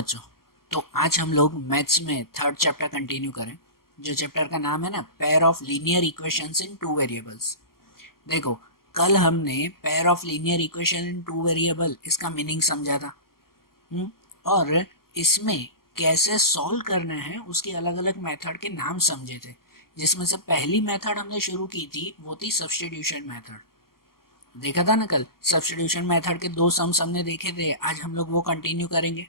बच्चों, तो आज हम लोग मैथ्स में थर्ड चैप्टर कंटिन्यू करें, जो चैप्टर का नाम है ना pair of linear equations in two variables. देखो, कल हमने pair of linear equation in two variable इसका मीनिंग समझा था। और इसमें कैसे सॉल्व करना है उसके अलग अलग मेथड के नाम समझे थे, जिसमें से पहली मेथड हमने शुरू की थी वो थी सब्स्टिट्यूशन मेथड। देखा था ना कल, सब्स्टिट्यूशन मेथड के दो सम्स हमने देखे थे, आज हम लोग वो कंटिन्यू करेंगे।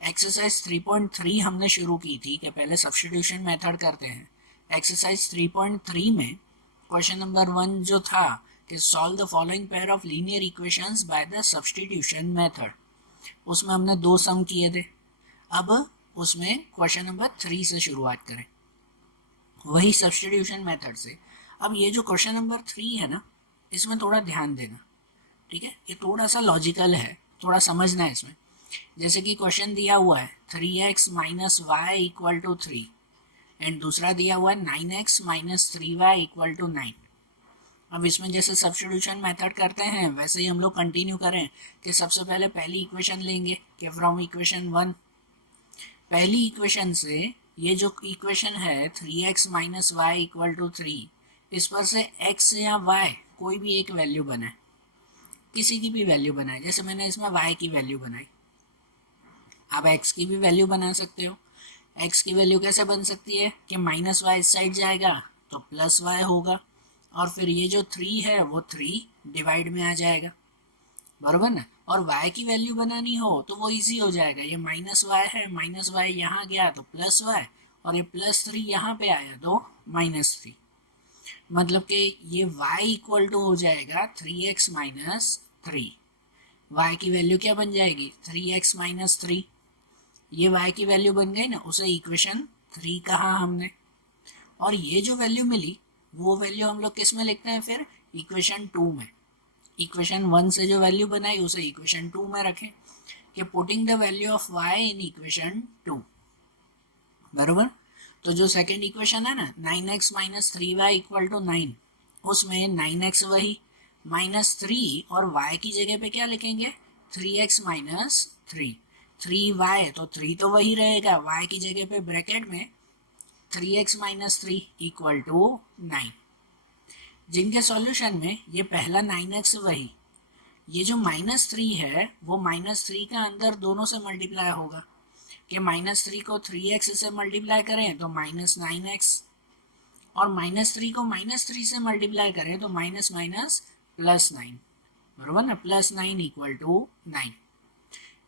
एक्सरसाइज 3.3 हमने शुरू की थी कि पहले सब्स्टिट्यूशन मेथड करते हैं। एक्सरसाइज 3.3 में क्वेश्चन नंबर 1 जो था कि solve the following pair of linear equations by the substitution method, उसमें हमने दो सम किए थे। अब उसमें क्वेश्चन नंबर 3 से शुरुआत करें, वही सब्स्टिट्यूशन मेथड से। अब ये जो क्वेश्चन नंबर 3 है ना, इसमें थोड़ा ध्यान देना, ठीक है। ये थोड़ा सा लॉजिकल है, थोड़ा समझना है इसमें। जैसे कि क्वेश्चन दिया हुआ है 3x minus Y equal to 3 and दूसरा दिया हुआ है 9x minus 3y equal to 9। अब इसमें जैसे सब्स्टिट्यूशन मेथड करते हैं वैसे ही हम लोग कंटिन्यू करें कि सबसे पहले पहली इक्वेशन लेंगे कि फ्रॉम इक्वेशन 1। पहली इक्वेशन से ये जो इक्वेशन है 3x minus Y equal to 3, इस पर से x या y कोई भी एक वैल्यू बनाए, किसी की भी वैल्यू बनाए। जैसे मैंने इसमें y की वैल्यू बनाई, आप x की भी वैल्यू बना सकते हो। x की वैल्यू कैसे बन सकती है कि माइनस वाई इस साइड जाएगा तो प्लस वाई होगा, और फिर ये जो 3 है वो 3 डिवाइड में आ जाएगा, बराबर ना। और y की वैल्यू बनानी हो तो वो इजी हो जाएगा, ये माइनस वाई है, माइनस वाई यहाँ गया तो प्लस वाई, और ये प्लस 3 यहाँ पे आया तो माइनस 3। मतलब कि ये y इक्वल टू हो जाएगा 3x माइनस 3। y की वैल्यू क्या बन जाएगी 3x माइनस 3। ये y की वैल्यू बन गई ना, उसे इक्वेशन 3 कहा हमने। और ये जो वैल्यू मिली वो वैल्यू हम लोग किस में लिखते हैं फिर, इक्वेशन 2 में। इक्वेशन 1 से जो वैल्यू बनाई उसे इक्वेशन 2 में रखें कि putting the value of y in equation 2, बराबर। तो जो सेकेंड इक्वेशन है ना 9x minus 3y equal to 9, उसमें 9x वही माइनस 3 और y की जगह पे क्या लिखेंगे 3x माइनस 3। 3y तो 3 तो वही रहेगा, y की जगह पे ब्रैकेट में 3x माइनस 3 इक्वल टू 9। जिनके सॉल्यूशन में ये पहला 9x वही, ये जो माइनस 3 है वो माइनस 3 का अंदर दोनों से मल्टीप्लाई होगा कि माइनस 3 को 3x से मल्टीप्लाई करें तो माइनस 9x, और माइनस 3 को माइनस 3 से मल्टीप्लाई करें तो माइनस माइनस प्लस 9, बराबर ना। प्लस 9 इक्वल टू 9,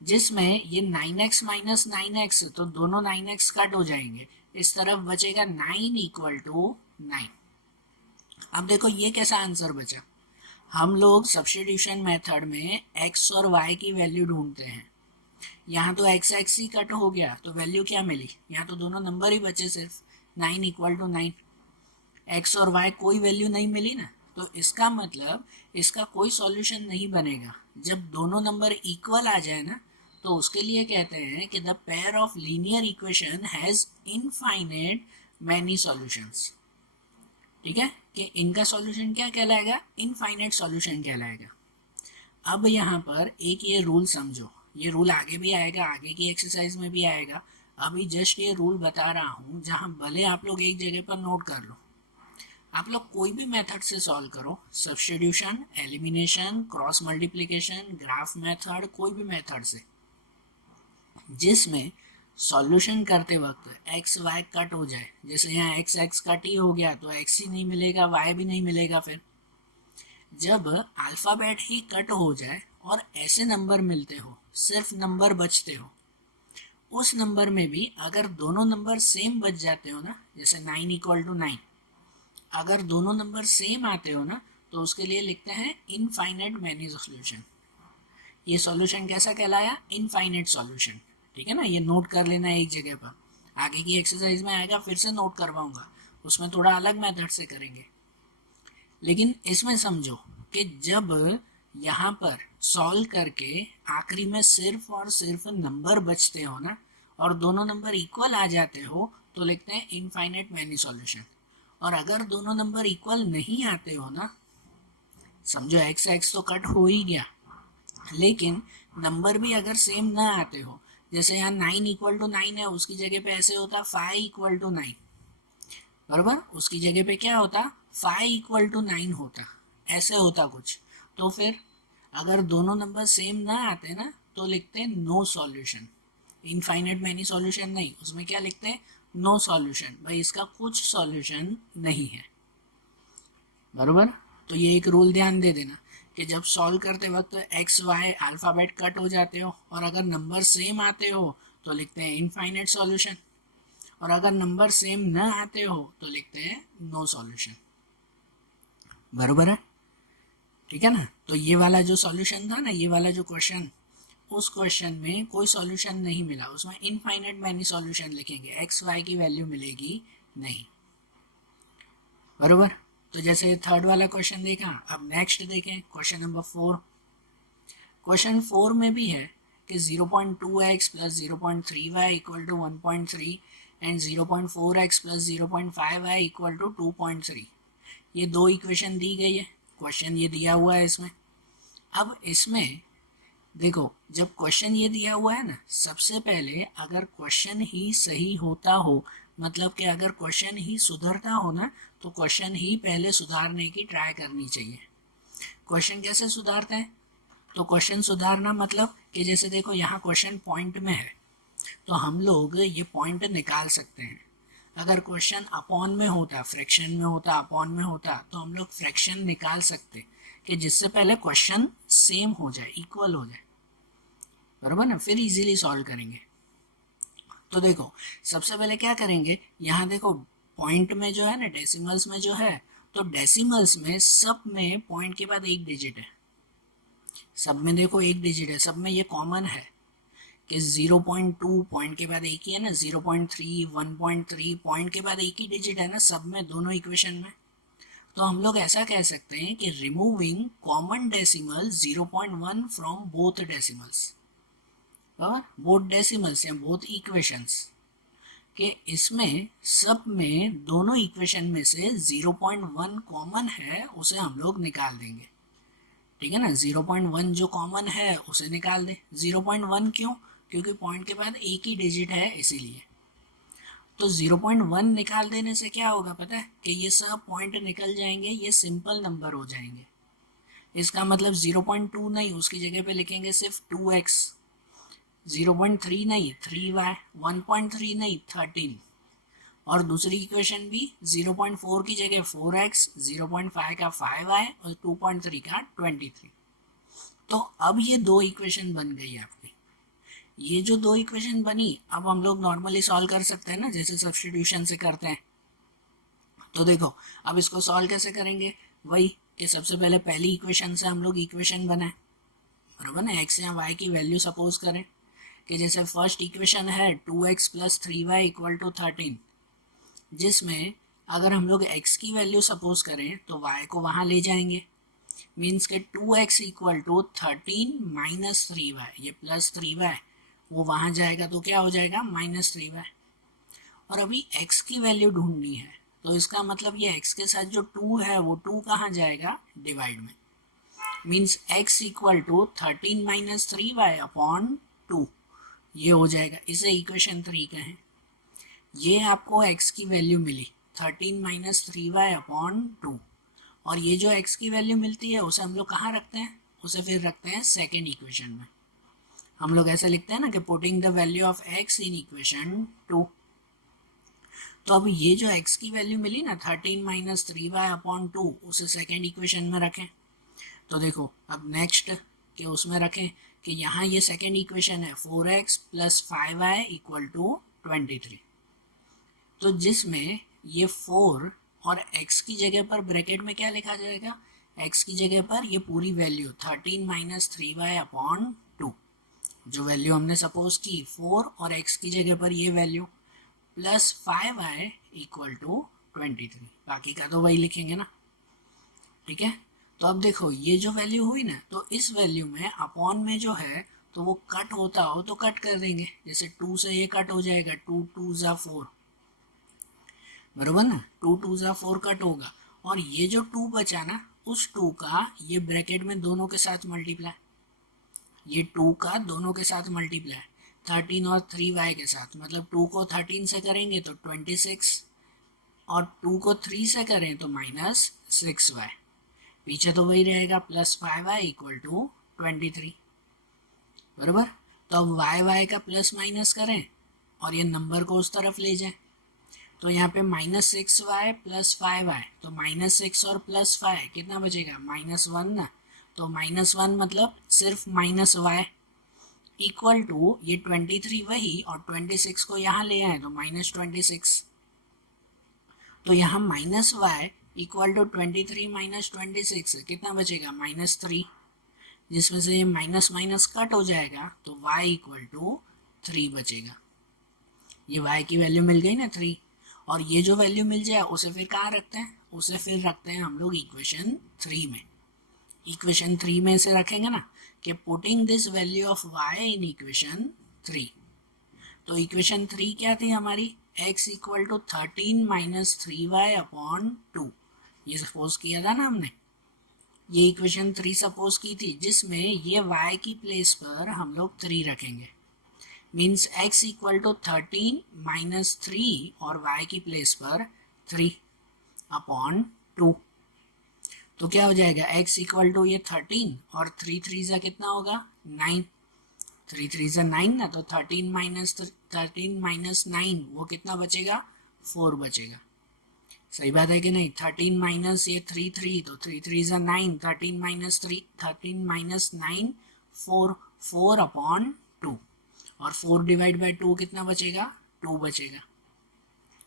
जिसमें ये 9x माइनस 9x तो दोनों 9x कट हो जाएंगे, इस तरफ बचेगा 9 इक्वल टू 9। अब देखो ये कैसा आंसर बचा। हम लोग सब्स्टिट्यूशन मेथड में x और y की वैल्यू ढूंढते हैं। यहाँ तो x x ही कट हो गया तो वैल्यू क्या मिली, यहाँ तो दोनों नंबर ही बचे सिर्फ 9 इक्वल टू 9। x और y कोई वैल्यू नहीं मिली ना, तो इसका मतलब इसका कोई सॉल्यूशन नहीं बनेगा। जब दोनों नंबर इक्वल आ जाए ना तो उसके लिए कहते हैं कि the pair of linear equation has infinite many solutions, ठीक है, कि इनका सॉल्यूशन क्या कहलाएगा, इनफाइनाइट सॉल्यूशन कहलाएगा। अब यहाँ पर एक ये रूल समझो, ये रूल आगे भी आएगा, आगे की एक्सरसाइज में भी आएगा। अभी जस्ट ये रूल बता रहा हूँ, जहाँ भले आप लोग एक जगह पर नोट कर लो। आप लोग कोई भी मेथड से सॉल्व करो, substitution, elimination, cross multiplication, graph method, कोई भी मेथड से, जिसमें सॉल्यूशन करते वक्त एक्स वाई कट हो जाए, जैसे यहाँ एक्स एक्स कट ही हो गया तो एक्स ही नहीं मिलेगा, वाई भी नहीं मिलेगा। फिर जब अल्फ़ाबेट ही कट हो जाए और ऐसे नंबर मिलते हो, सिर्फ नंबर बचते हो, उस नंबर में भी अगर दोनों नंबर सेम बच जाते हो ना, जैसे 9 इक्वल टू 9, अगर दोनों नंबर सेम आते हो ना तो उसके लिए लिखते हैं इनफाइनाइट मैनी सॉल्यूशन। ये सॉल्यूशन कैसा कहलाया, इनफाइनाइट सॉल्यूशन, ठीक है ना। ये नोट कर लेना एक जगह पर, आगे की एक्सरसाइज में आएगा फिर से नोट करवाऊंगा, उसमें थोड़ा अलग मेथड से करेंगे। लेकिन इसमें समझो कि जब यहाँ पर सॉल्व करके आखिरी में सिर्फ और सिर्फ नंबर बचते हो ना और दोनों नंबर इक्वल आ जाते हो तो लिखते हैं इनफाइनाइट मैनी सॉल्यूशन। और अगर दोनों नंबर इक्वल नहीं आते हो ना, समझो एक्स एक्स तो कट हो ही गया, लेकिन नंबर भी अगर सेम ना आते हो, जैसे यहाँ 9 इक्वल टू 9 है, उसकी जगह पे ऐसे होता 5 इक्वल टू 9, बराबर, उसकी जगह पे क्या होता 5 इक्वल टू 9 होता, ऐसे होता कुछ। तो फिर अगर दोनों नंबर सेम ना आते ना तो लिखते no solution, infinite many solution नहीं, उसमें क्या लिखते हैं नो सॉल्यूशन, भाई इसका कुछ सॉल्यूशन नहीं है, बराबर। तो ये एक रूल ध्यान दे देना कि जब सॉल्व करते वक्त एक्स वाई अल्फ़ाबेट कट हो जाते हो और अगर नंबर सेम आते हो तो लिखते हैं इनफाइनाइट सॉल्यूशन, और अगर नंबर सेम न आते हो तो लिखते हैं नो सॉल्यूशन, बराबर है, ठीक है ना। तो ये वाला जो सॉल्यूशन था ना, ये वाला जो क्वेश्चन, उस क्वेश्चन में कोई सॉल्यूशन नहीं मिला, उसमें इनफाइनाइट मैनी सॉल्यूशन लिखेंगे, एक्स वाई की वैल्यू मिलेगी नहीं, बराबर। तो जैसे थर्ड वाला क्वेश्चन देखा, अब नेक्स्ट देखें क्वेश्चन नंबर 4। क्वेश्चन 4 में भी है कि 0.2x plus 0.3y equal to 1.3 and 0.4x plus 0.5y equal to 2.3, ये दो इक्वेशन दी गई है, क्वेश्चन ये दिया हुआ है इसमें। अब इसमें देखो, जब क्वेश्चन ये दिया हुआ है ना, सबसे पहले अगर क्वेश्चन ही सही होता हो, मतलब कि अगर क्वेश्चन ही सुधरता हो ना, तो क्वेश्चन ही पहले सुधारने की ट्राई करनी चाहिए। क्वेश्चन कैसे सुधारते हैं, तो क्वेश्चन सुधारना मतलब कि जैसे देखो यहाँ क्वेश्चन पॉइंट में है तो हम लोग ये पॉइंट निकाल सकते हैं। अगर क्वेश्चन अपॉन में होता, फ्रैक्शन में होता, अपॉन में होता, तो हम लोग फ्रैक्शन निकाल सकते कि जिससे पहले क्वेश्चन सेम हो जाए, इक्वल हो जाए, बराबर ना, फिर इजीली सॉल्व करेंगे। तो देखो सबसे पहले क्या करेंगे, यहाँ देखो पॉइंट में जो है ना, डेसिमल्स में जो है, तो डेसिमल्स में सब में पॉइंट के बाद एक डिजिट है, सब में देखो एक डिजिट है, सब में ये कॉमन है कि 0.2 पॉइंट के बाद एक ही है ना, 0.3 1.3 पॉइंट के बाद एक ही डिजिट है ना सब में, दोनों इक्वेशन में। तो हम लोग ऐसा कह सकते हैं कि removing common decimal 0.1 from both decimals, both decimals या बोथ इक्वेशंस, कि इसमें सब में दोनों इक्वेशन में से 0.1 कॉमन है, उसे हम लोग निकाल देंगे, ठीक है ना। 0.1 जो कॉमन है उसे निकाल दे। 0.1 क्यों, क्योंकि पॉइंट के बाद एक ही डिजिट है इसीलिए। तो 0.1 निकाल देने से क्या होगा पता है, कि ये सब पॉइंट निकल जाएंगे, ये सिंपल नंबर हो जाएंगे। इसका मतलब 0.2 नहीं, उसकी जगह पे लिखेंगे सिर्फ 2x, 0.3 नहीं 3y, 1.3 नहीं 13, और दूसरी इक्वेशन भी 0.4 की जगह 4x, 0.5 का 5y और 2.3 का 23। तो अब ये दो इक्वेशन बन गई आपकी। ये जो दो इक्वेशन बनी, अब हम लोग नॉर्मली सॉल्व कर सकते हैं ना, जैसे सब्स्टिट्यूशन से करते हैं। तो देखो अब इसको सॉल्व कैसे करेंगे, वही कि सबसे पहले पहली इक्वेशन से हम लोग इक्वेशन बनाए, बराबर ना, एक्स या वाई की वैल्यू सपोज करें कि जैसे फर्स्ट इक्वेशन है 2x plus 3y equal to 13, जिसमें अगर हम लोग x की वैल्यू सपोज करें तो y को वहाँ ले जाएंगे, मीन्स के 2x equal to 13 minus 3y, ये प्लस 3y वो वहाँ जाएगा तो क्या हो जाएगा -3y। और अभी x की वैल्यू ढूंढनी है, तो इसका मतलब ये x के साथ जो 2 है वो 2 कहाँ जाएगा, डिवाइड में, means x equal to 13 minus 3y upon 2, ये हो जाएगा, इसे इक्वेशन 3 कहें। ये आपको x की वैल्यू मिली 13 माइनस 3y अपॉन 2, और ये जो x की वैल्यू मिलती है उसे हम लोग कहाँ रखते हैं, उसे फिर रखते हैं सेकेंड इक्वेशन में। हम लोग ऐसे लिखते हैं ना कि putting the value of x in equation 2। तो अब ये जो x की वैल्यू मिली ना 13 माइनस 3y अपॉन 2, उसे सेकेंड इक्वेशन में रखें। तो देखो अब नेक्स्ट के उसमें रखें कि यहाँ ये सेकेंड इक्वेशन है 4x plus 5y equal to 23, तो जिसमें ये 4 और x की जगह पर ब्रैकेट में क्या लिखा जाएगा, x की जगह पर ये पूरी वैल्यू 13 माइनस 3y अपॉन 2, जो वैल्यू हमने सपोज की 4 और x की जगह पर ये value plus 5y equal to 23, बाकी का तो वही लिखेंगे ना, ठीक है। तो अब देखो ये जो वैल्यू हुई ना, तो इस वैल्यू में अपॉन में जो है तो वो कट होता हो तो कट कर देंगे, जैसे 2 से ये कट हो जाएगा, 2 2 ज़ा 4, बराबर ना, 2 2 ज़ा 4 कट होगा, और ये जो 2 बचा ना, उस 2 का ये ब्रैकेट में दोनों के साथ मल्टीप्लाई, ये 2 का दोनों के साथ मल्टीप्लाई, 13 और 3y के साथ, मतलब 2 को 13 से करेंगे तो 26 और 2 को 3 से करें तो -6y, पीछे तो वही रहेगा +5y इक्वल टू 23, बराबर। तो अब y का प्लस माइनस करें और ये नंबर को उस तरफ ले जाएं, तो यहाँ पे -6y + 5y, तो -6 और +5 कितना बचेगा -1 ना, तो -1 मतलब सिर्फ -y इक्वल टू ये 23 वही और 26 को यहाँ ले आए तो -26, तो यहाँ -y इक्वल टू 23 - 26 कितना बचेगा -3, जिसमें से ये माइनस माइनस कट हो जाएगा तो y इक्वल टू 3 बचेगा। ये y की वैल्यू मिल गई ना 3, और ये जो वैल्यू मिल जाए उसे फिर कहाँ रखते हैं, उसे फिर रखते हैं हम लोग इक्वेशन 3 में। इक्वेशन 3 में इसे रखेंगे ना कि putting this value of y in equation 3, तो इक्वेशन 3 क्या थी हमारी, x equal to 13 - 3y upon 2, ये सपोज किया था ना हमने, ये इक्वेशन 3 सपोज की थी, जिसमें ये y की प्लेस पर हम लोग 3 रखेंगे, मीन्स x इक्वल टू 13 - 3 और y की प्लेस पर 3 अपॉन 2, तो क्या हो जाएगा x इक्वल टू ये 13 और 3 3 ज़ा कितना होगा 9, 3 3 ज़ा 9 ना, तो 13 - 9 वो कितना बचेगा 4 बचेगा, सही बात है कि नहीं। 13 माइनस ये 3 3, तो 3 3 ज़ा 9, 13 - 3 13 - 9 4, 4 अपॉन 2, और 4 डिवाइड बाई 2 कितना बचेगा 2 बचेगा,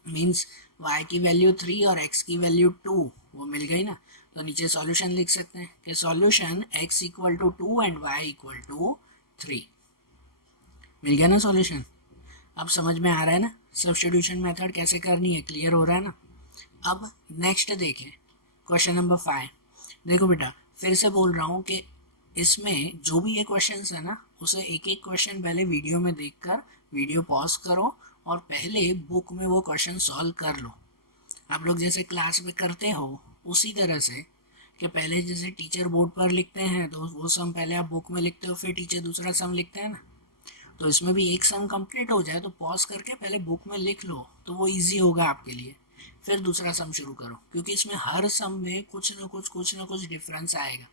मीन्स y की वैल्यू 3 और x की वैल्यू 2 वो मिल गई ना, तो नीचे सॉल्यूशन लिख सकते हैं कि solution x equal to 2 and y equal to 3, मिल गया ना सॉल्यूशन। अब समझ में आ रहा है ना सब्स्टिट्यूशन मेथड कैसे करनी है, क्लियर हो रहा है ना। अब नेक्स्ट देखें क्वेश्चन नंबर 5, देखो बेटा फिर से बोल रहा हूँ कि इसमें जो भी ये क्वेश्चंस है ना उसे एक एक क्वेश्चन पहले वीडियो में देखकर वीडियो पॉज करो और पहले बुक में वो क्वेश्चन सॉल्व कर लो। आप लोग जैसे क्लास में करते हो उसी तरह से, कि पहले जैसे टीचर बोर्ड पर लिखते हैं तो वो सम पहले आप बुक में लिखते हो, फिर टीचर दूसरा सम लिखते हैं ना, तो इसमें भी एक सम कंप्लीट हो जाए तो पॉज करके पहले बुक में लिख लो, तो वो इजी होगा आपके लिए, फिर दूसरा सम शुरू करो, क्योंकि इसमें हर सम में कुछ ना कुछ डिफरेंस आएगा,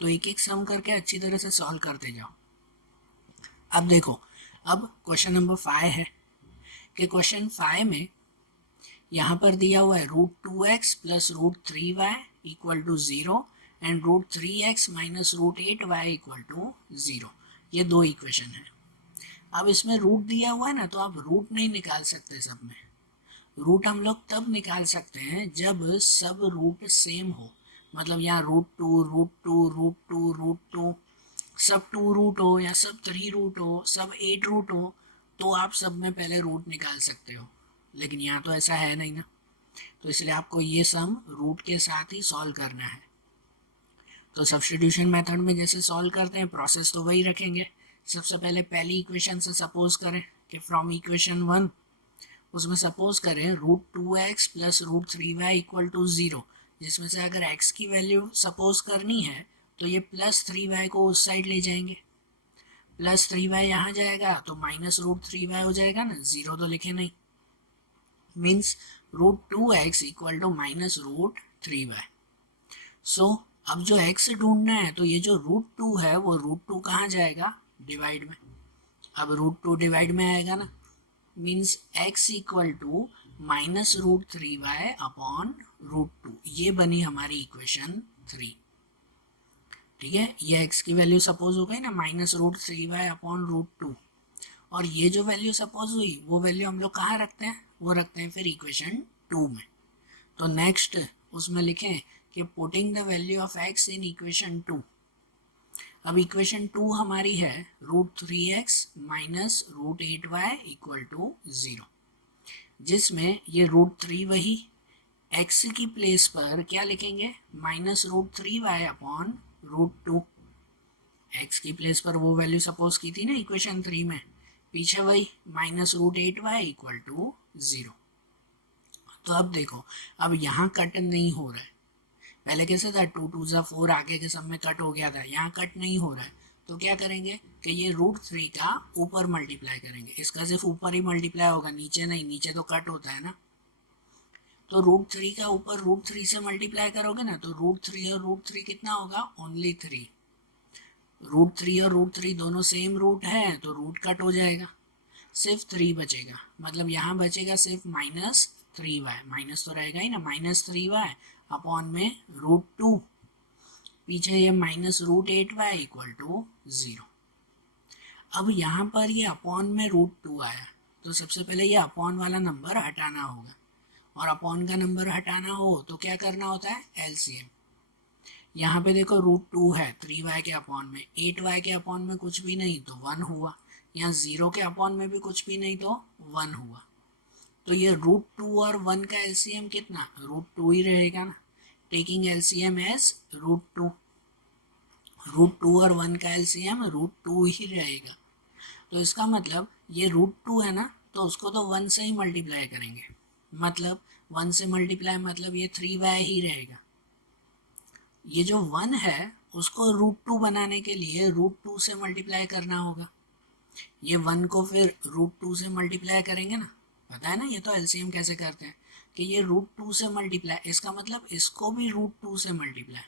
तो एक एक सम करके अच्छी तरह से सॉल्व करते जाओ। अब देखो, अब क्वेश्चन नंबर 5 है कि क्वेश्चन 5 में यहाँ पर दिया हुआ है √2x + √3y equal to 0 and √3x - √8y equal to 0, ये दो इक्वेशन है। अब इसमें रूट दिया हुआ है ना, तो आप रूट नहीं निकाल सकते सब में, रूट हम लोग तब निकाल सकते हैं जब सब रूट सेम हो, मतलब यहाँ √2 √2 √2 √2 सब 2 रूट हो या सब 3 रूट हो, सब 8 रूट हो, तो आप सब में पहले रूट निकाल सकते हो, लेकिन यहाँ तो ऐसा है नहीं ना, तो इसलिए आपको ये सम रूट के साथ ही सॉल्व करना है। तो सब्स्टिट्यूशन मेथड में जैसे सॉल्व करते हैं प्रोसेस तो वही रखेंगे। सबसे पहले पहली इक्वेशन से सपोज करें कि फ्रॉम इक्वेशन 1, उसमें सपोज करें √2x + √3y इक्वल टू 0, जिसमें से अगर x की वैल्यू सपोज करनी है तो ये +3y को उस साइड ले जाएंगे, +3y यहाँ जाएगा तो -√3y हो जाएगा ना, 0 तो लिखे नहीं, means √2x equal to -√3y। सो अब जो x ढूंढना है तो ये जो √2 है वो √2 कहाँ जाएगा डिवाइड में, अब √2 डिवाइड में आएगा ना, means x equal to -√3y upon √2, ये बनी हमारी इक्वेशन 3, ठीक है। ये x की वैल्यू सपोज हो गई ना -√3y अपॉन √2, और ये जो वैल्यू सपोज हुई वो वैल्यू हम लोग कहाँ रखते हैं, वो रखते हैं फिर इक्वेशन 2 में। तो नेक्स्ट उसमें लिखें कि putting the value of x in equation 2, अब इक्वेशन 2 हमारी है √3x - √8y इक्वल टू 0, जिसमें ये √3 वही x की प्लेस पर क्या लिखेंगे -√3y अपॉन √2, x की प्लेस पर वो वैल्यू सपोज की थी ना इक्वेशन 3 में, पीछे वही -√8y इक्वल टू 0। तो अब देखो, अब यहाँ कट नहीं हो रहा है, पहले कैसे था 2 2 ज़ा 4 आगे के सब में कट हो गया था, यहाँ कट नहीं हो रहा है, तो क्या करेंगे कि ये √3 का ऊपर मल्टीप्लाई करेंगे, इसका सिर्फ ऊपर ही मल्टीप्लाई होगा, नीचे नहीं, नीचे तो कट होता है ना। तो √3 का ऊपर √3 से मल्टीप्लाई करोगे ना, तो √3 और √3 कितना होगा, ओनली 3। √3 और √3 दोनों सेम रूट है तो रूट कट हो जाएगा, सिर्फ 3 बचेगा, मतलब यहाँ बचेगा सिर्फ -3y, माइनस तो रहेगा ही ना, -3y अपॉन में √2, पीछे ये -√8y इक्वल टू 0। अब यहाँ पर ये अपॉन में √2 आया, तो सबसे पहले ये अपॉन वाला नंबर हटाना होगा, और अपॉन का नंबर हटाना हो तो क्या करना होता है, एलसीएम। यहाँ पे देखो √2 है 3y के अपॉन में, 8y के अपॉन में कुछ भी नहीं तो 1 हुआ, यहाँ 0 के अपॉन में भी कुछ भी नहीं तो 1 हुआ। तो ये √2 और 1 का एलसीएम कितना, √2 ही रहेगा ना, टेकिंग एलसीएम एज √2। √2 और 1 का एलसीएम √2 ही रहेगा, तो इसका मतलब ये √2 है ना, तो उसको तो 1 से ही मल्टीप्लाई करेंगे, मतलब 1 से मल्टीप्लाई मतलब ये 3y ही रहेगा। ये जो 1 है उसको √2 बनाने के लिए √2 से मल्टीप्लाई करना होगा, ये 1 को फिर √2 से मल्टीप्लाई करेंगे ना, पता है ना, ये तो एलसीएम कैसे करते हैं कि ये √2 से मल्टीप्लाई, इसका मतलब इसको भी √2 से मल्टीप्लाई,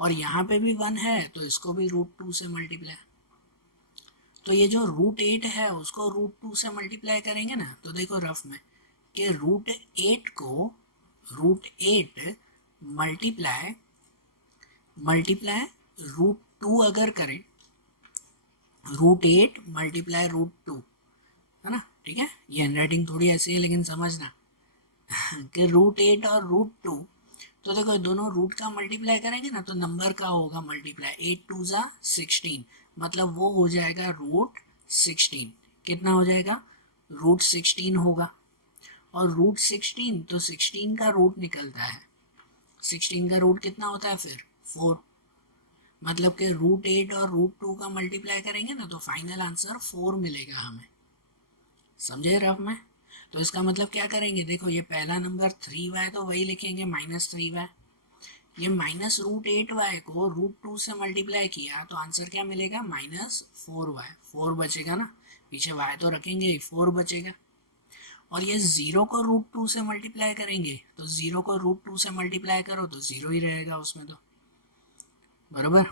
और यहाँ पे भी 1 है तो इसको भी √2 से मल्टीप्लाई। तो ये जो √8 है उसको √2 से मल्टीप्लाई करेंगे ना, तो देखो रफ में कि √8 को √8 मल्टीप्लाई √2 अगर करें, √8 मल्टीप्लाई √2, है ना, ठीक है, ये हैंडराइटिंग थोड़ी ऐसी है लेकिन समझना कि √8 और √2, तो देखो दोनों रूट का मल्टीप्लाई करेंगे ना तो नंबर का होगा मल्टीप्लाई, 8 2 ज़ा 16, मतलब वो हो जाएगा √16, कितना हो जाएगा, √16 होगा, और √16 तो 16 का रूट निकलता है, 16 का रूट कितना होता है फिर 4, मतलब कि √8 और √2 का मल्टीप्लाई करेंगे ना तो फाइनल आंसर 4 मिलेगा हमें, समझे रफ में। तो इसका मतलब क्या करेंगे, देखो ये पहला नंबर 3y तो वही लिखेंगे -3y, ये -√8y को √2 से मल्टीप्लाई किया तो आंसर क्या मिलेगा, -4y, 4 बचेगा ना, पीछे y तो रखेंगे ही, 4 बचेगा। और ये 0 को √2 से मल्टीप्लाई करेंगे तो 0 को √2 से मल्टीप्लाई करो तो 0 ही रहेगा उसमें, तो बराबर।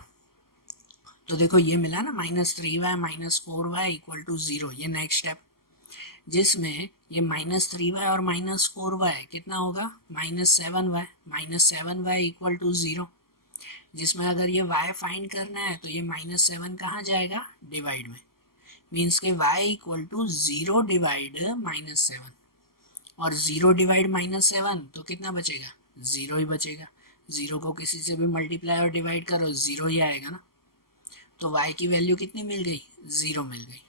तो देखो ये मिला ना, -3y -4y इक्वल टू 0, ये नेक्स्ट स्टेप, जिसमें ये -3y और -4y कितना होगा, -7y इक्वल टू 0, जिसमें अगर ये y फाइंड करना है तो ये -7 कहाँ जाएगा, डिवाइड में, मीन्स के y इक्वल टू 0 डिवाइड -7, और 0 डिवाइड -7 तो कितना बचेगा, 0 ही बचेगा, 0 को किसी से भी मल्टीप्लाई और डिवाइड करो 0 ही आएगा ना, तो y की वैल्यू कितनी मिल गई, 0 मिल गई।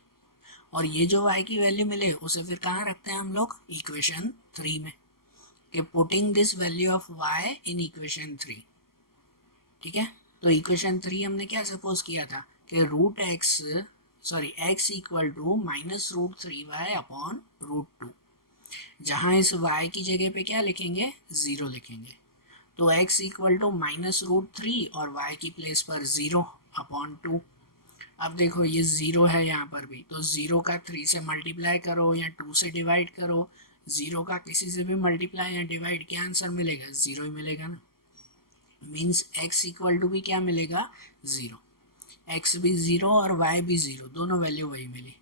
और ये जो y की वैल्यू मिले उसे फिर कहाँ रखते हैं हम लोग, इक्वेशन 3 में, कि putting this value of y in equation 3, ठीक है। तो इक्वेशन 3 हमने क्या सपोज किया था कि x equal to -√3y upon √2, जहाँ इस y की जगह पे क्या लिखेंगे, 0 लिखेंगे, तो x इक्वल टू -√3 और y की प्लेस पर 0 अपॉन 2। अब देखो ये 0 है यहाँ पर भी, तो 0 का 3 से मल्टीप्लाई करो या 2 से डिवाइड करो, 0 का किसी से भी मल्टीप्लाई या डिवाइड, क्या आंसर मिलेगा, 0 ही मिलेगा ना, मीन्स x इक्वल टू भी क्या मिलेगा, 0, x भी 0 और y भी 0, दोनों वैल्यू वही मिली।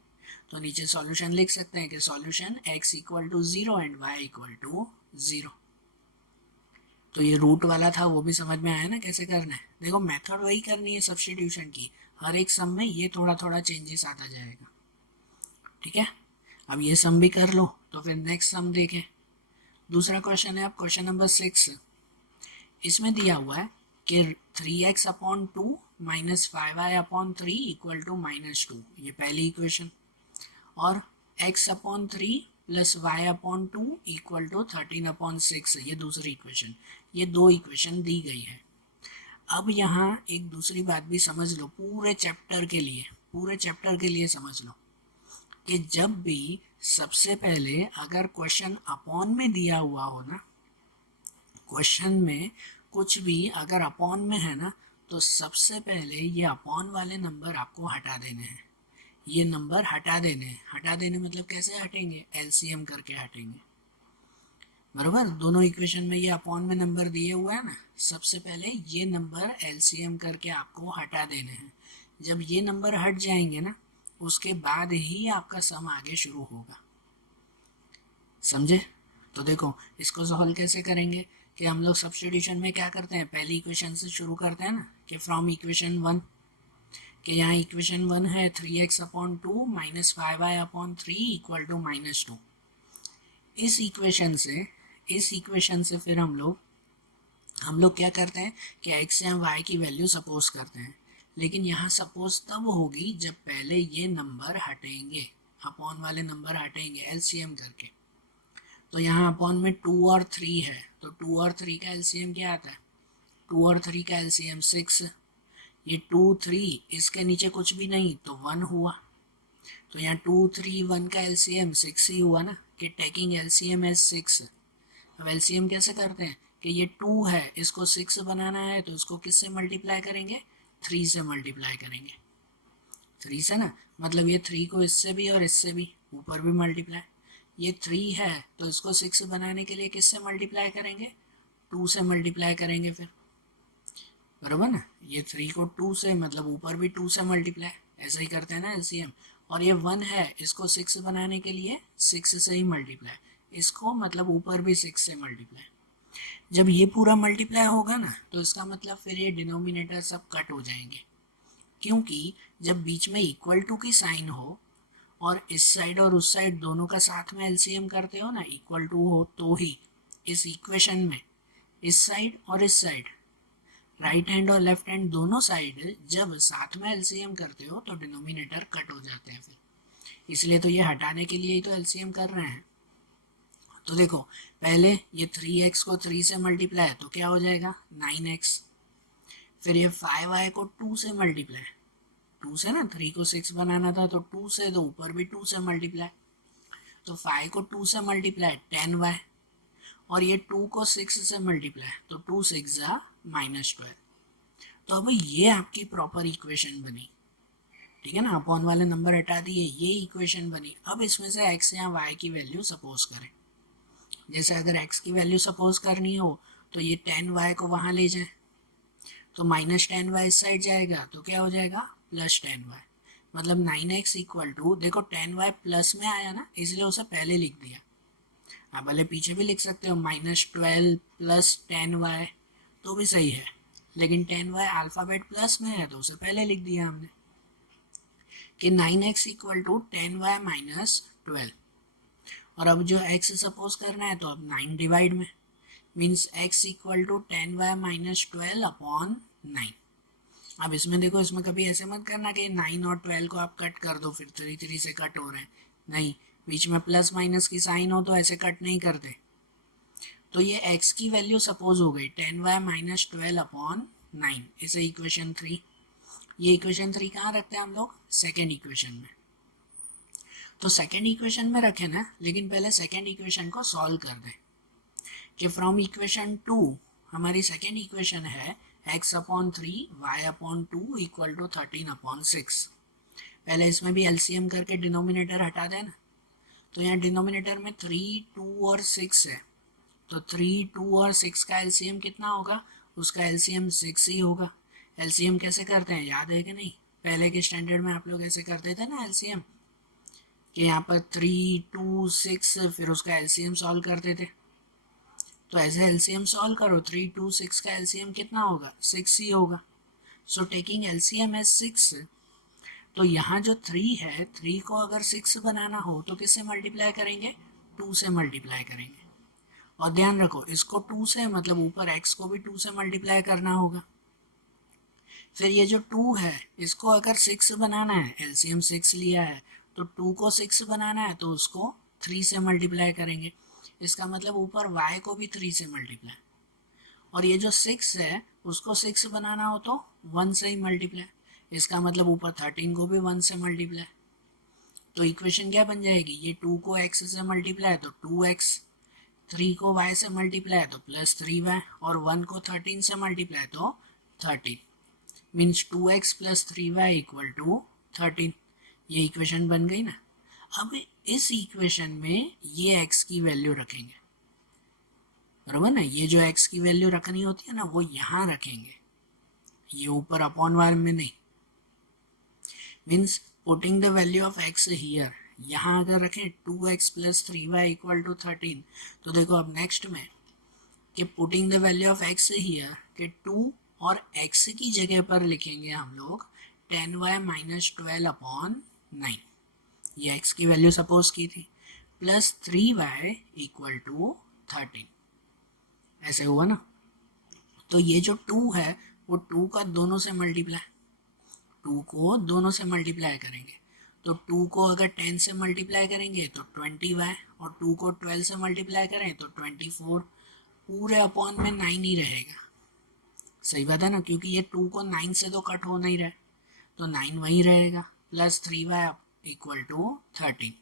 तो नीचे सॉल्यूशन लिख सकते हैं कि solution x equal to 0 and y equal to 0। तो ये रूट वाला था वो भी समझ में आया ना कैसे करना है, देखो मेथड वही करनी है सब्स्टिट्यूशन की, हर एक सम में ये थोड़ा थोड़ा चेंजेस आता जाएगा, ठीक है। अब ये सम भी कर लो तो फिर नेक्स्ट सम देखें। दूसरा क्वेश्चन है, अब क्वेश्चन नंबर 6, इसमें दिया हुआ है कि 3x upon 2 -5y upon 3 equal to -2, ये पहली इक्वेशन, और x upon 3 plus y upon 2 equal to 13 upon 6, ये दूसरी इक्वेशन, ये दो इक्वेशन दी गई है। अब यहाँ एक दूसरी बात भी समझ लो, पूरे चैप्टर के लिए समझ लो कि जब भी सबसे पहले अगर क्वेश्चन अपॉन में दिया हुआ हो ना, क्वेश्चन में कुछ भी अगर अपॉन में है ना, तो सबसे पहले ये अपॉन वाले नंबर आपको हटा देने हैं, ये नंबर हटा देने हैं। हटा देने मतलब कैसे हटेंगे, एलसीएम करके हटेंगे, बराबर। दोनों इक्वेशन में ये अपॉन में नंबर दिए हुआ है ना, सबसे पहले ये नंबर एलसीएम करके आपको हटा देने हैं। जब ये नंबर हट जाएंगे ना, उसके बाद ही आपका सम आगे शुरू होगा, समझे। तो देखो इसको सॉल्व कैसे करेंगे कि हम लोग सब्स्टिट्यूशन में क्या करते हैं, पहली इक्वेशन से शुरू करते हैं ना, कि फ्रॉम इक्वेशन 1, कि यहाँ इक्वेशन 1 है 3x upon 2 minus 5y upon 3 equal to -2। इस इक्वेशन से फिर हम लोग क्या करते हैं कि x या y की वैल्यू सपोज करते हैं, लेकिन यहाँ सपोज तब होगी जब पहले ये नंबर हटेंगे, अपॉन वाले नंबर हटेंगे एलसीएम करके। तो यहाँ अपॉन में 2 और 3 है, तो 2 और 3 का एलसीएम क्या आता है, 2 और 3 का एलसीएम 6, ये 2 3 इसके नीचे कुछ भी नहीं तो 1 हुआ, तो यहाँ 2 3 1 का एलसीएम 6 ही हुआ ना, कि टेकिंग एलसीएम एज 6। अब एलसीएम कैसे करते हैं कि ये 2 है, इसको 6 बनाना है तो उसको किससे मल्टीप्लाई करेंगे, 3 से मल्टीप्लाई करेंगे, 3 से ना, मतलब ये 3 को इससे भी और इससे भी ऊपर भी मल्टीप्लाई, ये 3 है तो इसको 6 बनाने के लिए किससे मल्टीप्लाई करेंगे, 2 से मल्टीप्लाई करेंगे फिर, बराबर ना। ये 3 को 2 से मतलब ऊपर भी 2 से मल्टीप्लाई, ऐसा ही करते हैं ना एलसीएम। और ये 1 है, इसको 6 बनाने के लिए 6 से ही मल्टीप्लाई, इसको मतलब ऊपर भी 6 से मल्टीप्लाई। जब ये पूरा मल्टीप्लाई होगा ना, तो इसका मतलब फिर ये डिनोमिनेटर सब कट हो जाएंगे, क्योंकि जब बीच में इक्वल टू की साइन हो और इस साइड और उस साइड दोनों का साथ में एलसीएम करते हो ना, इक्वल टू हो, तो ही इस इक्वेशन में इस साइड और इस साइड, राइट हैंड और लेफ्ट हैंड दोनों साइड जब साथ में एलसीएम करते हो तो डिनोमिनेटर कट हो जाते हैं फिर, इसलिए तो ये हटाने के लिए ही तो एलसीएम कर रहे हैं। तो देखो पहले ये 3x को 3 से मल्टीप्लाई तो क्या हो जाएगा 9x, फिर ये 5y को 2 से मल्टीप्लाई, 2 से ना, 3 को 6 बनाना था तो 2 से, तो ऊपर भी 2 से मल्टीप्लाई, तो 5 को 2 से मल्टीप्लाई 10y, और ये 2 को 6 से मल्टीप्लाई तो 2 6 -12। तो अब ये आपकी प्रॉपर इक्वेशन बनी, ठीक है ना, अपॉन वाले नंबर हटा दिए, ये इक्वेशन बनी। अब इसमें से x या y की वैल्यू सपोज करें, जैसे अगर x की वैल्यू सपोज करनी हो तो ये 10y को वहाँ ले जाए, तो -10y इस साइड जाएगा तो क्या हो जाएगा +10y, मतलब 9x इक्वल टू, देखो 10y प्लस में आया ना इसलिए उसे पहले लिख दिया, आप भले पीछे भी लिख सकते हो -12 + 10y तो भी सही है, लेकिन 10y अल्फ़ाबेट प्लस में है तो उसे पहले लिख दिया हमने कि 9x इक्वल टू 10y - 12। और अब जो x सपोज करना है तो अब 9 डिवाइड में, means x equal to 10y - 12 upon 9। अब इसमें देखो, इसमें कभी ऐसे मत करना कि 9 और 12 को आप कट कर दो, फिर 3 3 से कट हो रहे हैं, नहीं, बीच में प्लस माइनस की साइन हो तो ऐसे कट नहीं करते। तो ये x की वैल्यू सपोज हो गई 10y - 12 अपॉन 9, इसे इक्वेशन 3। ये इक्वेशन 3 कहाँ रखते हैं हम लोग, सेकेंड इक्वेशन में। तो सेकेंड इक्वेशन में रखें ना, लेकिन पहले सेकेंड इक्वेशन को सॉल्व कर दें कि फ्रॉम इक्वेशन 2 हमारी सेकेंड इक्वेशन है x upon 3 y upon 2 equal to 13 upon 6। पहले इसमें भी एलसीएम करके डिनोमिनेटर हटा देना, तो यहाँ डिनोमिनेटर में 3 2 और 6 है, तो 3 2 और 6 का एलसीएम कितना होगा, उसका एलसीएम 6 ही होगा। एलसीएम कैसे करते हैं याद है कि नहीं, पहले के स्टैंडर्ड में आप लोग ऐसे करते थे ना एलसीएम, कि यहाँ पर 3 2 6 फिर उसका एलसीएम सॉल्व करते थे। तो ऐसे एलसीएम सॉल्व करो, 3 2 6 का एलसीएम कितना होगा 6 ही होगा। सो टेकिंग एलसीएम एज 6, तो यहाँ जो 3 है, 3 को अगर 6 बनाना हो तो किससे मल्टीप्लाई करेंगे, 2 से मल्टीप्लाई करेंगे। और ध्यान रखो इसको 2 से मतलब ऊपर x को भी 2 से मल्टीप्लाई करना होगा। फिर ये जो 2 है इसको अगर 6 बनाना है, एलसीएम 6 लिया है, तो 2 को 6 बनाना है तो उसको 3 से मल्टीप्लाई करेंगे, इसका मतलब ऊपर y को भी 3 से मल्टीप्लाई, और ये जो 6 है उसको 6 बनाना हो तो 1 से ही मल्टीप्लाई, इसका मतलब ऊपर 13 को भी 1 से मल्टीप्लाई। तो इक्वेशन क्या बन जाएगी, ये 2 को x से मल्टीप्लाई तो 2x, 3 को y से मल्टीप्लाई तो +3y, और 1 को 13 से मल्टीप्लाई तो 13। Means 2x plus 3y equal to 13। ये इक्वेशन बन गई ना। अब इस इक्वेशन में ये x की वैल्यू रखेंगे, बराबर ना। ये जो x की वैल्यू रखनी होती है ना वो यहाँ रखेंगे, ये ऊपर अपॉन वाले में नहीं। Means putting the value of x here, यहाँ अगर रखें 2x plus 3y equal to 13, तो देखो अब नेक्स्ट में कि putting the value of x here कि 2 और x की जगह पर लिखेंगे हम लोग 10y माइनस 12 अपॉन 9, ये x की वैल्यू सपोज की थी, प्लस 3y इक्वल टू 13, ऐसे हुआ ना। तो ये जो 2 है वो 2 का दोनों से मल्टीप्लाई, 2 को दोनों से मल्टीप्लाई करेंगे, तो 2 को अगर 10 से मल्टीप्लाई करेंगे तो 20y, और 2 को 12 से मल्टीप्लाई करें तो 24, पूरे अपॉन में 9 ही रहेगा। सही बात है ना, क्योंकि ये 2 को 9 से तो कट हो नहीं रहा, तो 9 वहीं रहेगा, प्लस 3y इक्वल टू 13।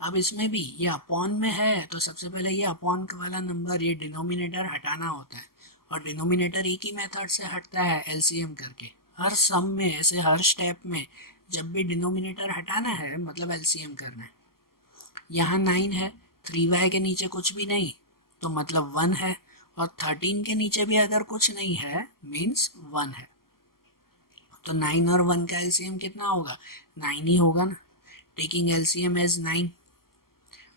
अब इसमें भी ये अपॉन में है तो सबसे पहले ये अपॉन वाला नंबर, ये डिनोमिनेटर हटाना होता है, और डिनोमिनेटर एक ही मेथड से हटता है, एलसीएम करके। हर सम में ऐसे हर स्टेप में जब भी डिनोमिनेटर हटाना है मतलब एलसीएम करना है। यहाँ 9 है, 3y के नीचे कुछ भी नहीं तो मतलब 1 है, और 13 के नीचे भी अगर कुछ नहीं है मीन्स 1 है। तो 9 और 1 का एलसीएम कितना होगा, 9 ही होगा ना। टेकिंग एलसीएम एज 9,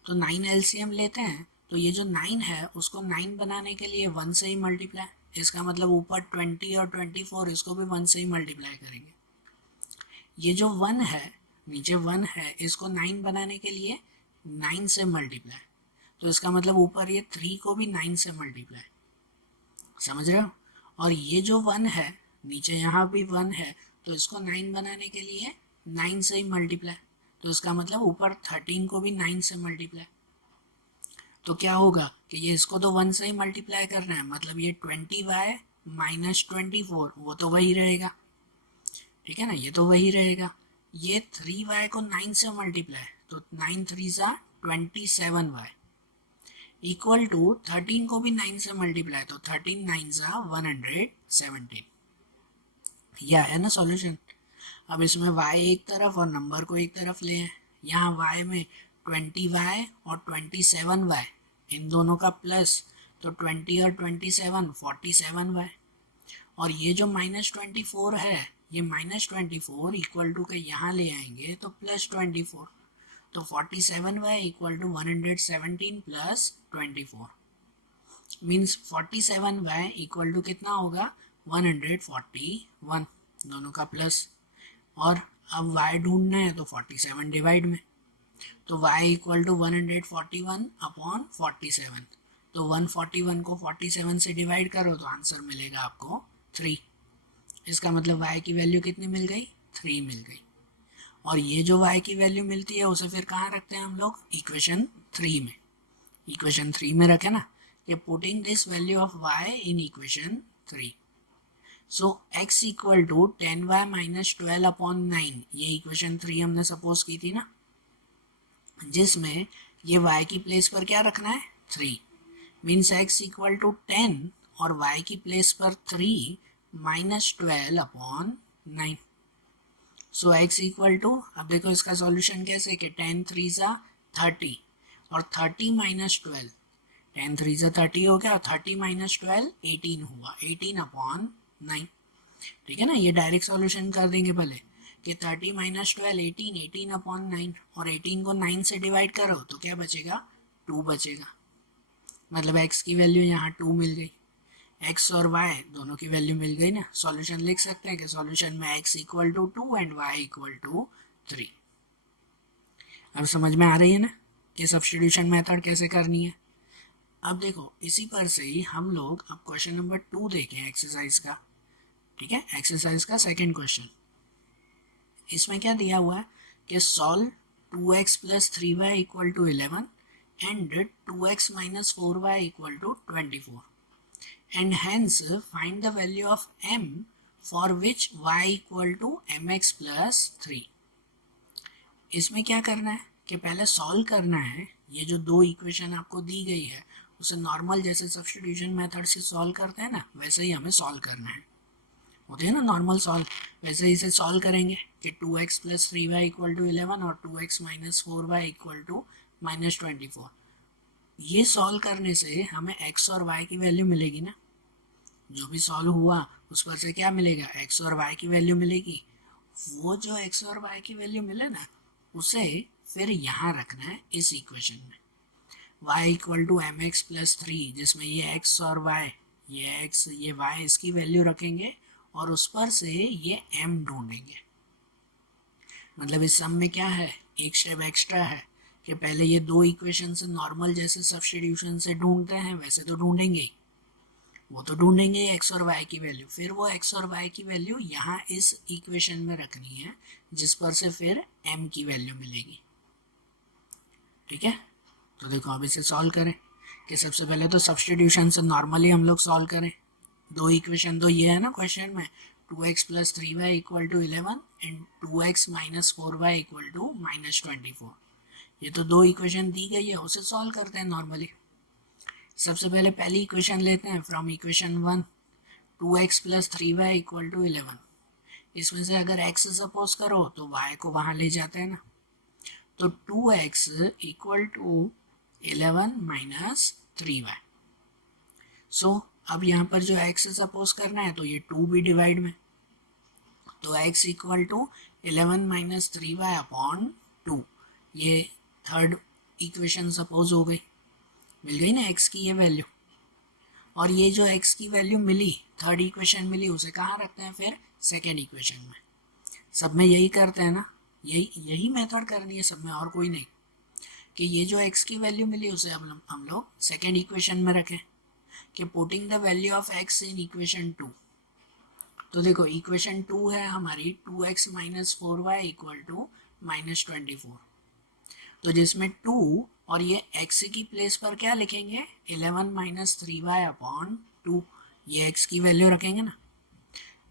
तो 9 एलसीएम लेते हैं, तो ये जो 9 है उसको 9 बनाने के लिए 1 से ही मल्टीप्लाई, इसका मतलब ऊपर 20 और 24 इसको भी 1 से ही मल्टीप्लाई करेंगे। ये जो 1 है नीचे 1 है, इसको 9 बनाने के लिए 9 से मल्टीप्लाई, तो इसका मतलब ऊपर ये 3 को भी 9 से मल्टीप्लाई, समझ रहे हो। और ये जो 1 है नीचे यहाँ भी 1 है, तो इसको 9 बनाने के लिए 9 से ही मल्टीप्लाई, तो इसका मतलब ऊपर 13 को भी 9 से मल्टीप्लाई। तो क्या होगा कि ये इसको तो 1 से ही मल्टीप्लाई करना है, मतलब ये 20y माइनस 24 वो तो वही रहेगा, ठीक है ना, ये तो वही रहेगा। ये 3y को 9 से मल्टीप्लाई, तो 9 3 ज़ा 27y इक्वल टू 13 को भी 9 से मल्टीप्लाई, तो 13 9 ज़ा 117। यह है ना सॉल्यूशन। अब इसमें y एक तरफ और नंबर को एक तरफ ले आए, यहाँ y में 20y और 27y इन दोनों का प्लस, तो 20 और 27 47y, और ये जो -24 है ये -24 इक्वल टू के यहाँ ले आएंगे तो +24, तो 47y equal to 117 plus 24, means 47y equal to कितना होगा 141, दोनों का प्लस। और अब y ढूंढना है तो 47 डिवाइड में, तो y इक्वल टू 141 अपॉन 47, तो 141 को 47 से डिवाइड करो तो आंसर मिलेगा आपको 3। इसका मतलब y की वैल्यू कितनी मिल गई, 3 मिल गई। और ये जो y की वैल्यू मिलती है उसे फिर कहाँ रखते हैं हम लोग, इक्वेशन 3 में। इक्वेशन 3 में रखे ना, कि putting this value of y in equation 3, so x equal to 10y minus 12 upon 9, ये इक्वेशन 3 हमने सपोज की थी ना, जिसमें ये y की प्लेस पर क्या रखना है 3, मीन्स x इक्वल टू 10 और y की प्लेस पर 3 minus 12 upon 9, so x equal to, अब देखो इसका सॉल्यूशन कैसे कि 10 3 ज़ा 30 और 30 माइनस 12, 10 3 ज़ा 30 हो गया और 30 माइनस 12 18 हुआ, 18 अपॉन 9, ठीक है ना। ये डायरेक्ट सॉल्यूशन कर देंगे पहले कि 30 माइनस 12 18, 18 अपॉन 9, और 18 को 9 से डिवाइड करो तो क्या बचेगा 2 बचेगा, मतलब x की वैल्यू यहाँ 2 मिल गई, x और y दोनों की वैल्यू मिल गई ना। सॉल्यूशन लिख सकते हैं कि सॉल्यूशन में x equal to 2 and y equal to 3। अब समझ में आ रही है ना कि सब्स्टिट्यूशन मेथड कैसे करनी है। अब देखो इसी पर से ही हम लोग अब क्वेश्चन नंबर 2 देखें एक्सरसाइज का, ठीक है, एक्सरसाइज का सेकेंड क्वेश्चन। इसमें क्या दिया हुआ है कि solve 2x plus 3y equal to 11 and 2x minus 4y equal to 24, and hence find the value of m for which y equal to mx plus 3। इसमें क्या करना है कि पहले सॉल्व करना है, ये जो दो इक्वेशन आपको दी गई है उसे नॉर्मल जैसे सब्स्टिट्यूशन मेथड से सॉल्व करते हैं ना वैसे ही हमें सॉल्व करना है। होते हैं ना नॉर्मल सॉल्व, वैसे इसे सॉल्व करेंगे कि 2x plus 3y equal to 11 और 2x minus 4y equal to minus 24। ये सॉल्व करने से हमें x और y की वैल्यू मिलेगी ना, जो भी सॉल्व हुआ उस पर से क्या मिलेगा, x और y की वैल्यू मिलेगी। वो जो x और y की वैल्यू मिले ना, उसे फिर यहाँ रखना है इस इक्वेशन में, y equal to M X plus 3, जिसमें ये x और y, ये x ये y इसकी वैल्यू रखेंगे और उस पर से ये m ढूंढेंगे। मतलब इस सम में क्या है, एक स्टेप एक्स्ट्रा है कि पहले ये दो इक्वेशन से नॉर्मल जैसे सब्स्टिट्यूशन से ढूंढते हैं वैसे तो ढूंढेंगे ही, वो तो ढूंढेंगे x और y की वैल्यू, फिर वो x और y की वैल्यू यहाँ इस इक्वेशन में रखनी है जिस पर से फिर m की वैल्यू मिलेगी। ठीक है, तो देखो अब इसे सॉल्व करें कि सबसे पहले तो सब्स्टिट्यूशन से नॉर्मली हम लोग सॉल्व करें। दो इक्वेशन तो ये है ना क्वेश्चन में, 2x plus 3y equal to 11 and 2x minus 4y equal to minus 24। ये तो दो इक्वेशन दी गई है, उसे सॉल्व करते हैं नॉर्मली। सबसे पहले पहली इक्वेशन लेते हैं from equation 1, 2x plus 3y equal to 11। इसमें से अगर x सपोज करो तो y को वहाँ ले जाते हैं ना, तो 2x equal to 11 minus 3y। सो अब यहाँ पर जो x सपोज करना है तो ये 2 भी डिवाइड में, तो x equal to 11 minus 3y upon 2, ये थर्ड इक्वेशन सपोज हो गई, मिल गई ना x की ये वैल्यू। और ये जो x की वैल्यू मिली, थर्ड इक्वेशन मिली, उसे कहाँ रखते हैं फिर सेकेंड इक्वेशन में। सब में यही करते हैं ना, यही मेथड करनी है सब में, और कोई नहीं, कि ये जो x की वैल्यू मिली उसे हम लोग सेकेंड इक्वेशन में रखें कि putting the value of x in equation 2। तो देखो इक्वेशन 2 है हमारी 2x minus 4y equal to minus 24, तो जिसमें 2 और ये x की प्लेस पर क्या लिखेंगे, 11 माइनस 3y अपॉन 2, ये x की वैल्यू रखेंगे ना,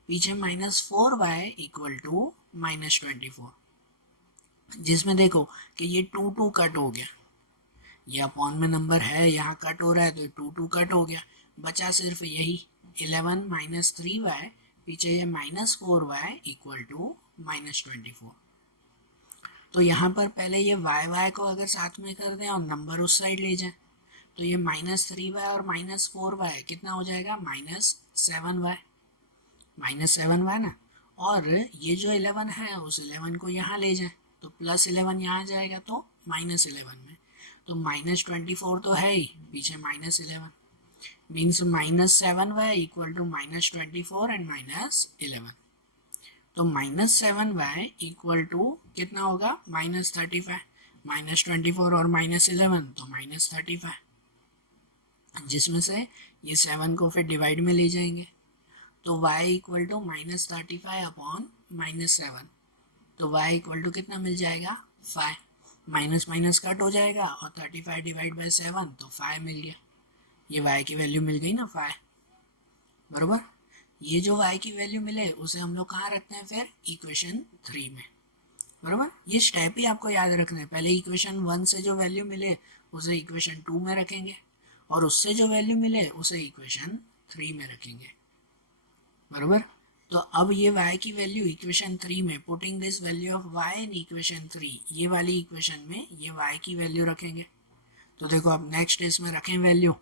पीछे minus 4y equal to minus 24, जिसमें देखो कि ये 2 कट हो गया, ये अपॉन में नंबर है यहाँ कट हो रहा है तो 2 कट हो गया, बचा सिर्फ यही 11 माइनस 3y, पीछे ये minus 4y equal to minus 24। तो यहाँ पर पहले ये y को अगर साथ में कर दें और नंबर उस साइड ले जाएं, तो ये माइनस 3y और माइनस 4y कितना हो जाएगा, माइनस 7y, माइनस 7y ना। और ये जो 11 है उस 11 को यहाँ ले जाएं तो प्लस 11 यहाँ जाएगा तो माइनस 11 में, तो माइनस 24 तो है ही, पीछे minus 11 means minus 7y equal to minus 24 and minus 11। तो माइनस 7y इक्वल टू कितना होगा, माइनस 35, माइनस 24 और माइनस 11 तो माइनस 35, जिसमें से ये 7 को फिर डिवाइड में ले जाएंगे, तो y equal to minus 35 upon minus 7, तो y इक्वल टू कितना मिल जाएगा, 5, माइनस माइनस कट हो जाएगा और 35 डिवाइड बाई 7 तो 5 मिल गया, ये y की वैल्यू मिल गई ना 5, बराबर। ये जो y की वैल्यू मिले उसे हम लोग कहाँ रखते हैं फिर इक्वेशन 3 में, बराबर। ये स्टेप ही आपको याद रखना है, पहले इक्वेशन 1 से जो वैल्यू मिले उसे इक्वेशन 2 में रखेंगे और उससे जो वैल्यू मिले उसे इक्वेशन 3 में रखेंगे, बराबर। तो अब ये y की वैल्यू इक्वेशन 3 में, putting this value of y in equation 3, ये वाली इक्वेशन में ये y की वैल्यू रखेंगे। तो देखो अब नेक्स्ट इसमें रखें वैल्यू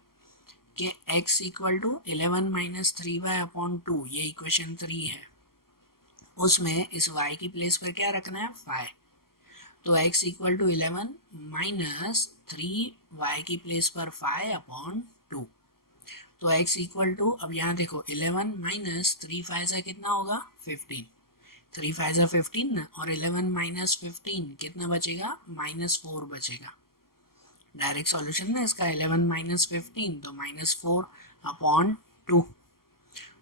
कि x equal to 11 minus 3y upon 2, ये इक्वेशन 3 है, उसमें इस y की प्लेस पर क्या रखना है, 5, तो x equal to 11 minus 3y की प्लेस पर 5 अपॉन 2, तो x इक्वल टू, अब यहाँ देखो 11 माइनस 3 5 से कितना होगा, 15, 3 5 से 15 ना, और 11 माइनस 15 कितना बचेगा, माइनस 4 बचेगा। डायरेक्ट सॉल्यूशन ना इसका, 11 माइनस 15 तो माइनस 4 अपॉन 2,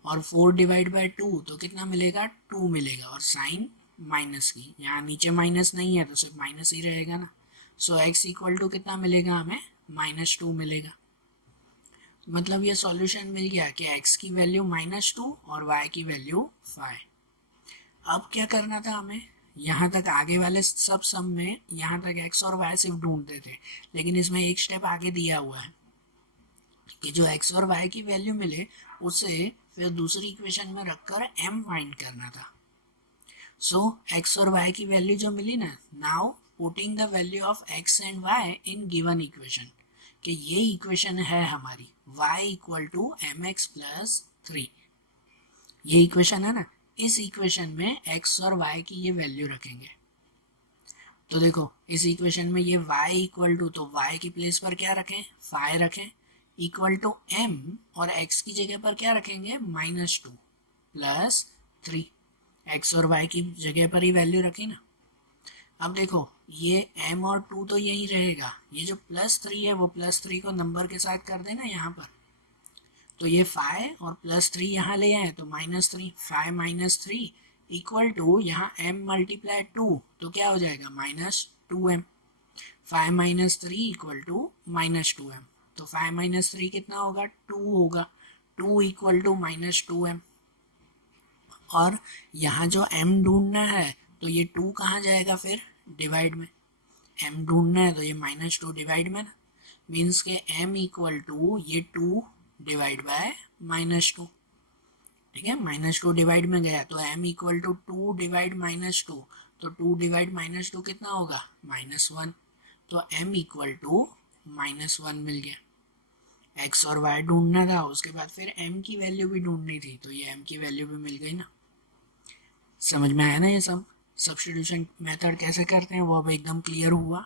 और 4 डिवाइड बाई 2 तो कितना मिलेगा, 2 मिलेगा, और साइन माइनस की, यहाँ नीचे माइनस नहीं है तो सिर्फ माइनस ही रहेगा ना, सो x इक्वल टू कितना मिलेगा हमें, माइनस 2 मिलेगा। मतलब ये सॉल्यूशन मिल गया कि x की वैल्यू माइनस 2 और y की वैल्यू 5। अब क्या करना था हमें, यहाँ तक आगे वाले सब सम में यहाँ तक x और y सिर्फ ढूंढते थे, लेकिन इसमें एक स्टेप आगे दिया हुआ है कि जो x और y की वैल्यू मिले उसे फिर दूसरी इक्वेशन में रखकर m फाइंड करना था। सो x और y की वैल्यू जो मिली ना, now putting the value of x and y in given equation, कि ये इक्वेशन है हमारी y equal to M X plus 3, ये इक्वेशन है ना, इस इक्वेशन में x और y की ये वैल्यू रखेंगे। तो देखो इस इक्वेशन में ये y इक्वल टू, तो y की प्लेस पर क्या रखें, 5 रखें, इक्वल टू m, और x की जगह पर क्या रखेंगे, -2 प्लस 3, x और y की जगह पर ही वैल्यू रखी ना। अब देखो ये m और 2 तो यही रहेगा, ये जो +3 है वो +3 को नंबर के साथ कर देना यहाँ पर, तो ये 5 और +3 यहाँ ले आए तो -3, 5 माइनस 3 इक्वल टू यहाँ m मल्टीप्लाई 2, तो क्या हो जाएगा -2m, 5 minus 3 equal to -2m, तो 5 माइनस 3 कितना होगा, 2 होगा, 2 इक्वल टू -2m। और यहाँ जो m ढूंढना है तो ये 2 कहाँ जाएगा फिर, डिवाइड में, m ढूंढना है तो ये -2 डिवाइड में ना, मीन्स के m इक्वल टू ये 2 डिवाइड बाय -2, ठीक है, -2 डिवाइड में गया तो m इक्वल टू 2 डिवाइड -2, तो 2 डिवाइड -2 कितना होगा, -1, तो m इक्वल टू -1 मिल गया। x और y ढूंढना था, उसके बाद फिर m की वैल्यू भी ढूंढनी थी, तो ये m की वैल्यू भी मिल गई ना। समझ में आया ना ये सब, सब्स्टिट्यूशन मेथड कैसे करते हैं वो अब एकदम क्लियर हुआ।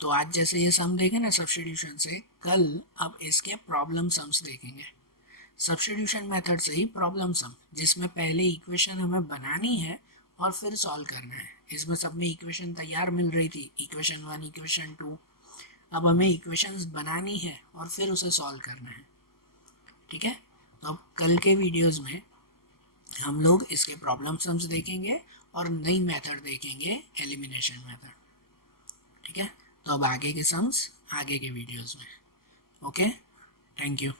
तो आज जैसे ये सम देखे ना सब्स्टिट्यूशन से, कल अब इसके प्रॉब्लम सम्स देखेंगे सब्स्टिट्यूशन मेथड से ही, प्रॉब्लम सम, जिसमें पहले इक्वेशन हमें बनानी है और फिर सॉल्व करना है। इसमें सब में इक्वेशन तैयार मिल रही थी, इक्वेशन 1, इक्वेशन 2, अब हमें इक्वेशंस बनानी है और फिर उसे सॉल्व करना है, ठीक है। तो अब कल के वीडियोस में हम लोग इसके प्रॉब्लम सम्स देखेंगे और नई मेथड देखेंगे, एलिमिनेशन मेथड, ठीक है। तो अब आगे के सम्स आगे के वीडियोस में। Okay, thank you.